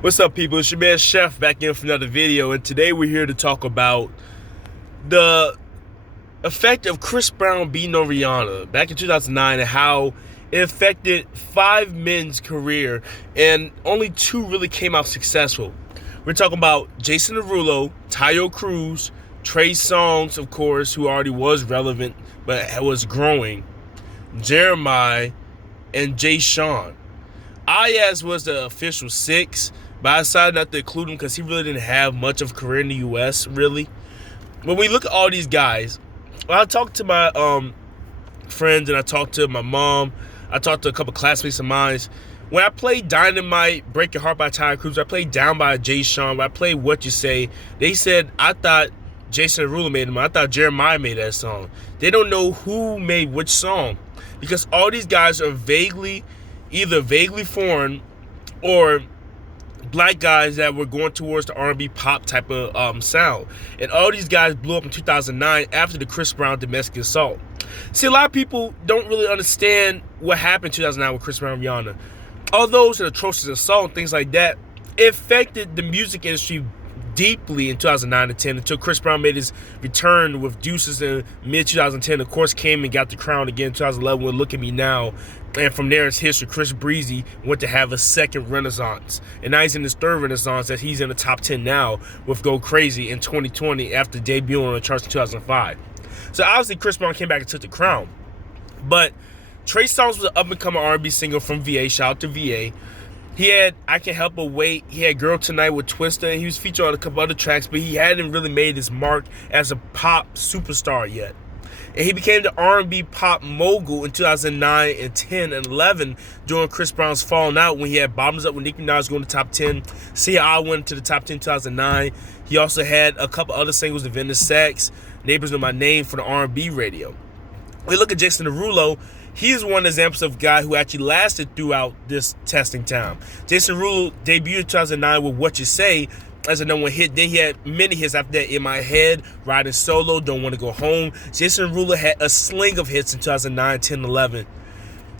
What's up, people? It's your man Chef back in for another video, and today we're here to talk about the effect of Chris Brown beating on Rihanna back in 2009 and how it affected five men's career, and only two really came out successful. We're talking about Jason Derulo, Tayo Cruz, Trey Songz, of course, who already was relevant but was growing, Jeremih, and Jay Sean. Ayaz was the official six, but I decided not to include him because he really didn't have much of a career in the U.S., really. When we look at all these guys, I talked to my friends and I talked to my mom. I talked to a couple classmates of mine. When I played Dynamite, Break Your Heart by Tayo Cruz, I played Down by Jay Sean, when I played What You Say, they said, I thought Jason Derulo made them. I thought Jeremiah made that song. They don't know who made which song because all these guys are either vaguely foreign or black guys that were going towards the R&B pop type of sound. And all these guys blew up in 2009 after the Chris Brown domestic assault. See, a lot of people don't really understand what happened in 2009 with Chris Brown and Rihanna. Although it was an atrocious assault and things like that, it affected the music industry deeply in 2009 and 10 until Chris Brown made his return with Deuces in mid-2010. Of course, came and got the crown again in 2011 with Look at Me Now. And from there, it's history. Chris Breezy went to have a second renaissance. And now he's in his third renaissance that he's in the top 10 now with Go Crazy in 2020 after debuting on the charts in 2005. So obviously, Chris Brown came back and took the crown. But Trey Songz was an up-and-coming R&B singer from VA. Shout out to VA. He had I Can't Help But Wait. He had Girl Tonight with Twista. And he was featured on a couple other tracks, but he hadn't really made his mark as a pop superstar yet. And he became the R&B pop mogul in 2009 and 10 and 11 during Chris Brown's falling out when he had Bottoms Up with Nicki Minaj going to the top 10. See How I went to the top 10 in 2009. He also had a couple other singles, The Vendor Sex, Neighbors Know My Name for the R&B radio. We look at Jason Derulo. He is one example of a guy who actually lasted throughout this testing time. Jason Derulo debuted in 2009 with What You Say as a #1 hit. Then he had many hits after that: In My Head, Riding Solo, Don't Want to Go Home. Jason Derulo had a sling of hits in 2009, 10, 11.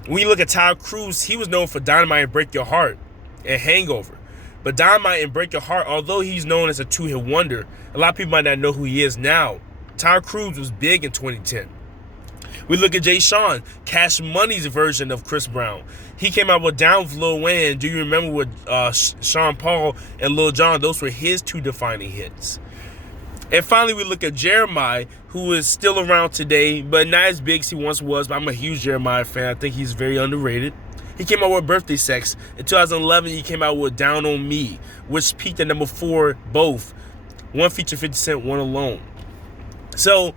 When you look at Tayo Cruz, he was known for Dynamite and Break Your Heart and Hangover. But Dynamite and Break Your Heart, although he's known as a two-hit wonder, a lot of people might not know who he is now. Tayo Cruz was big in 2010. We look at Jay Sean, Cash Money's version of Chris Brown. He came out with Down with Lil Wayne. Do you remember with Sean Paul and Lil Jon? Those were his two defining hits. And finally, we look at Jeremiah, who is still around today, but not as big as he once was. But I'm a huge Jeremiah fan. I think he's very underrated. He came out with Birthday Sex. In 2011, he came out with Down on Me, which peaked at #4 both. One featured 50 Cent, one alone. So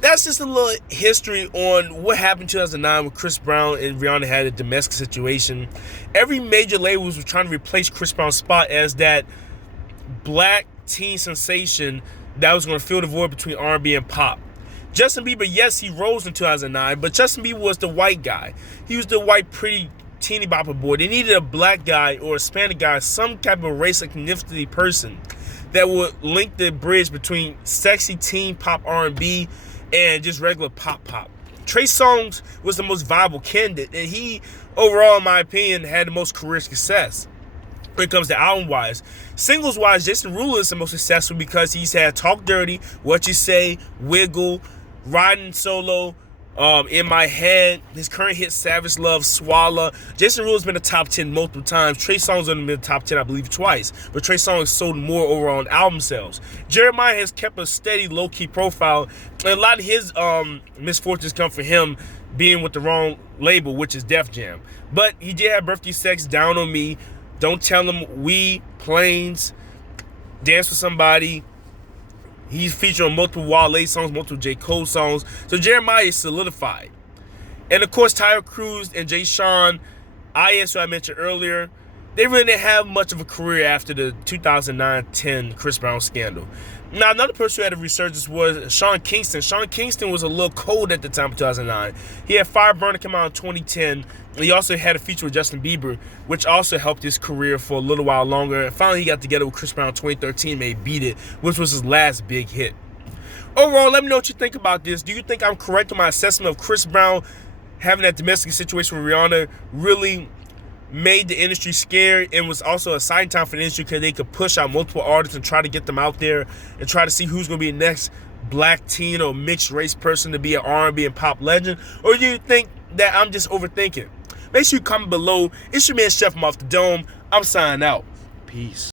that's just a little history on what happened in 2009 when Chris Brown and Rihanna had a domestic situation. Every major label was trying to replace Chris Brown's spot as that black teen sensation that was going to fill the void between R&B and pop. Justin Bieber, yes, he rose in 2009, but Justin Bieber was the white guy. He was the white, pretty, teeny bopper boy. They needed a black guy or a Hispanic guy, some type of race ethnicity person that would link the bridge between sexy teen pop R&B and just regular pop. Trey Songz was the most viable candidate, and he, overall, in my opinion, had the most career success when it comes to album-wise. Singles-wise, Jason Derulo is the most successful because he's had Talk Dirty, What You Say, Wiggle, Riding Solo, In My Head, his current hit Savage Love, Swallow. Jason Derulo's been in the top 10 multiple times. Trey Songz only been in the top 10, I believe, twice. But Trey Songz sold more overall on album sales. Jeremiah has kept a steady, low-key profile. And a lot of his misfortunes come from him being with the wrong label, which is Def Jam. But he did have Birthday Sex, Down on Me, Don't Tell Him, We, Planes, Dance for Somebody. He's featured on multiple Wale songs, multiple J. Cole songs. So Jeremiah is solidified. And of course, Tayo Cruz and Jay Sean, who I mentioned earlier, they really didn't have much of a career after the 2009-10 Chris Brown scandal. Now, another person who had a resurgence was Sean Kingston. Sean Kingston was a little cold at the time of 2009. He had Fire Burner come out in 2010. He also had a feature with Justin Bieber, which also helped his career for a little while longer. And finally, he got together with Chris Brown in 2013, made Beat It, which was his last big hit. Overall, let me know what you think about this. Do you think I'm correct in my assessment of Chris Brown having that domestic situation with Rihanna really made the industry scared and was also a exciting time for the industry because they could push out multiple artists and try to get them out there and try to see who's going to be the next black teen or mixed race person to be an R&B and pop legend? Or do you think that I'm just overthinking? Make sure you comment below. It's your man Chef from Off the Dome. I'm signing out. Peace.